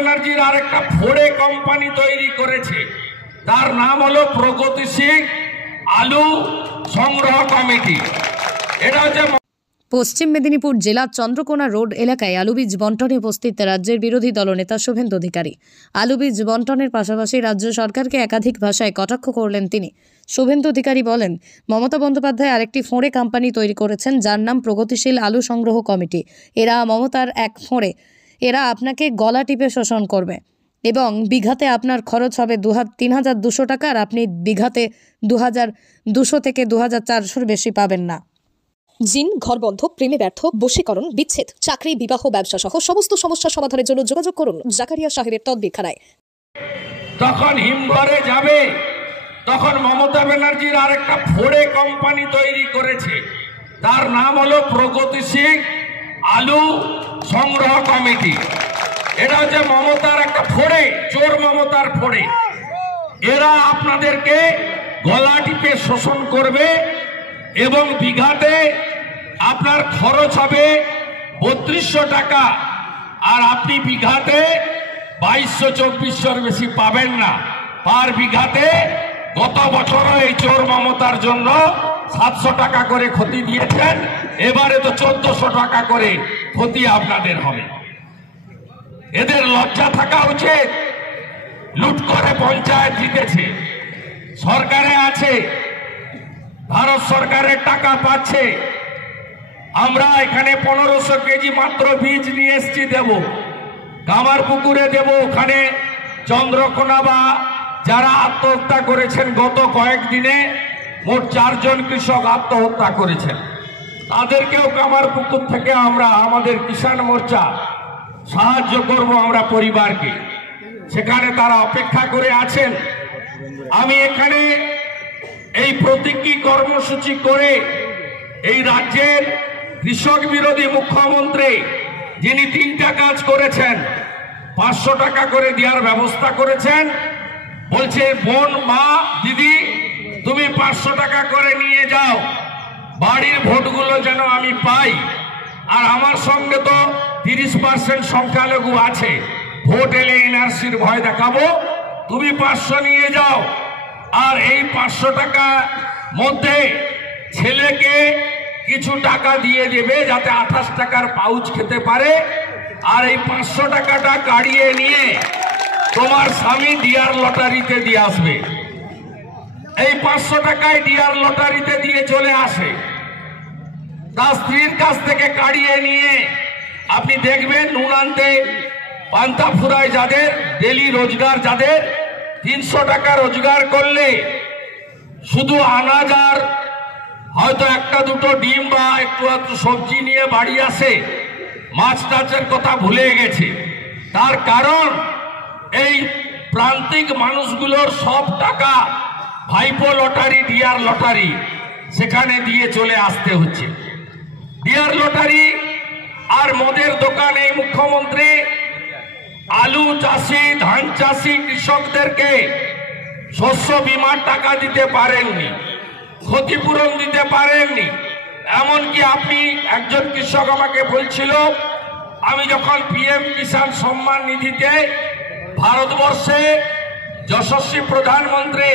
ব্যানার্জির আরেকটা ফোড়ে কোম্পানি তৈরি করেছে, তার নাম হলো প্রগতিশীল আলু সংগ্রহ কমিটি। এটা হচ্ছে পশ্চিম মেদিনীপুর জেলার চন্দ্রকোনা রোড এলাকায় আলু বীজ বন্টনে উপস্থিত রাজ্যের বিরোধী দলনেতা শুভেন্দু অধিকারী। আলু বীজ বন্টনের পাশাপাশি রাজ্য সরকারকে একাধিক ভাষায় কটাক্ষ করলেন তিনি। শুভেন্দু অধিকারী বলেন, মমতা বন্দ্যোপাধ্যায় আরেকটি ফোঁড়ে কোম্পানি তৈরি করেছেন, যার নাম প্রগতিশীল আলু সংগ্রহ কমিটি। এরা মমতার এক ফোঁড়ে। এরা আপনাকে গলা টিপে শোষণ করবে এবং বিঘাতে আপনার খরচ হবে ৩,২০০ টাকা, আর আপনি বিঘাতে ২,২০০ থেকে ২,৪০০ বেশি পাবেন না। জিন, ঘরবন্ধ, প্রেমে ব্যর্থ, বশীকরণ, বিচ্ছেদ, চাকরি, বিবাহ, ব্যবসা সহ সমস্ত সমস্যা সমাধানের জন্য যোগাযোগ করুন জাকারিয়া সাহেবের তদবিরখানায়। তখন হিমঘরে যাবে, তখন মমতা ব্যানার্জির আরেকটা ফোড়ে কোম্পানি তৈরি করেছে, তার নাম হলো প্রগতিশীল আলু সংগ্রহ কমিটি। এটা হচ্ছে মমতার একটা ফোড়ে, চোর মমতার ফোড়ে। এরা আপনাদেরকে গলা টিপে শোষণ করবে এবং বিঘাতে আপনার খরচ হবে ৩২০০ টাকা, আর আপনি বিঘাতে ২২০০-২৪০০ বেশি পাবেন না পার বিঘাতে। গত বছর এই চোর মমতার জন্য ৭০০ টাকা করে ক্ষতি দিয়েছেন, এবারে তো ১৪০০ টাকা করে ক্ষতি আপনাদের হবে। এদের লজ্জা থাকা উচিত। লুট করে পঞ্চায়েত জিতেছে, সরকারে আছে, ভারত সরকারের টাকা পাচ্ছে। আমরা এখানে ১৫০০ কেজি মাত্র বীজ নিয়ে এসছি, দেব কামারপুকুরে দেব। ওখানে চন্দ্রকোনা বা যারা আত্মহত্যা করেছেন গত কয়েকদিনে মোট ৪ জন কৃষক আত্মহত্যা করেছেন, তাদেরকেও কামারপুকুর থেকে আমরা আমাদের কিষাণ মোর্চা সাহায্য করব আমরা পরিবারকে। সেখানে তারা অপেক্ষা করে আছেন। আমি এখানে এই প্রতীকী কর্মসূচি করে এই রাজ্যের কৃষক বিরোধী মুখ্যমন্ত্রী, যিনি ৩টা কাজ করেছেন, ৫০০ টাকা করে দেওয়ার ব্যবস্থা করেছেন। বলছে, বোন, মা, দিদি, তুমি ৫০০ টাকা করে নিয়ে যাও, বাড়ির ভোটগুলো যেন আমি পাই। আর আমার সঙ্গে তো ৩০% সংখ্যালঘু আছে, ভোট এলে এনআরসির ভয় দেখাবো, তুমি ৫০০ নিয়ে যাও। আর এই ৫০০ টাকা মধ্যে ছেলেকে কিছু টাকা দিয়ে দেবে যাতে ২৮ টাকার পাউচ খেতে পারে, আর এই ৫০০ টাকাটা কাড়িয়ে নিয়ে তোমার স্বামী ডিয়ার লটারিতে দিয়ে আসবে। এই ৫০০ টাকায় ডিয়ার লটারিতে দিয়ে চলে আসে, তার স্ত্রীর কাছ থেকে কাড়িয়ে নিয়ে আপনি দেখবেন নুন আনতে পান্তা ফুরায় যাদের, ডেলি রোজগার যাদের, ৩০০ টাকা রোজগার করলে শুধু আনাজ আর হয়তো একটা দুটো ডিম বা একটু একটু সবজি নিয়ে বাড়ি আসে, মাছ টাচের কথা ভুলে গেছে। তার কারণ এই প্রান্তিক মানুষগুলোর সব টাকা ভাইপো লটারি, ডিয়ার লটারি, সেখানে দিয়ে চলে আসতে হচ্ছে। ডিয়ার লটারি আর মদের দোকান। এই মুখ্যমন্ত্রী আলু চাষি, ধান চাষি কৃষকদেরকে শস্য বিমার টাকা দিতে পারেননি, ক্ষতিপূরণ দিতে পারেননি। এমনকি আপনি একজন কৃষক আমাকে বলছিল, আমি যখন পিএম কিষাণ সম্মান নিধিতে ভারতবর্ষে যশস্বী প্রধানমন্ত্রী